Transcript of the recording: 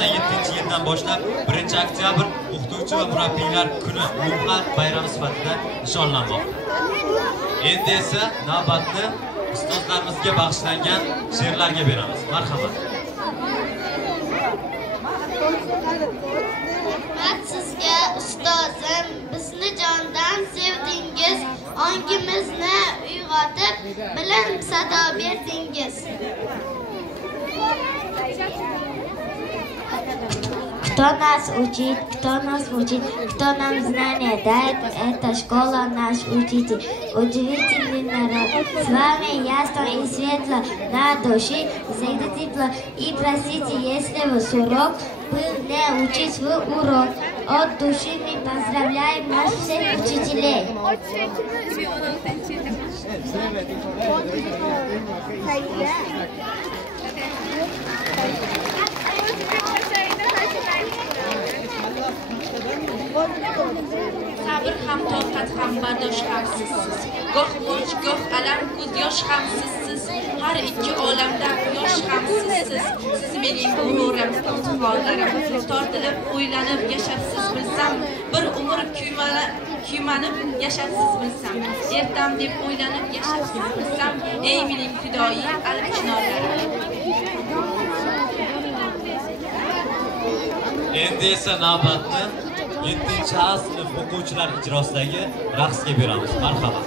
1997-yildan boshlab 1-oktyabr o'qituvchi va murabbiylar kuni umumxalq bayrami sifatida nishonlanmoqda. Endi esa navbatni ustozlarimizga bag'ishlangan she'rlarga beramiz. Marhamat. Rahmat sizga ustozim, bizni jondan sevdingiz, ongimizni uyg'otib, bilim sado berdingiz. Кто нас учит, кто нам знания дает, это школа наш учитель, удивительный народ. С вами ясно и светло, на душе всегда тепло. И простите, если вы сурок, был не учить вы урок. От души мы поздравляем наших всех учителей. Sabr ham toqat ham bardosh ham sizsiz. Goh quvonch, goh alam, ko'z yosh ham sizsiz. Har ikki olamda yosh ham sizsiz. Siz mening g'ururim, iftixorlarim. Tortilib, o'ylanib yashabsiz bilsam, bir umr kuymanib yashabsiz bilsam, ertam deb o'ylanib yashabsiz bilsam, ey mening fidoyi alp chinorlarim. Endi esa navbatni 7-sinf o'quvchilar ijrosidagi raqsga beramiz. Marhamat.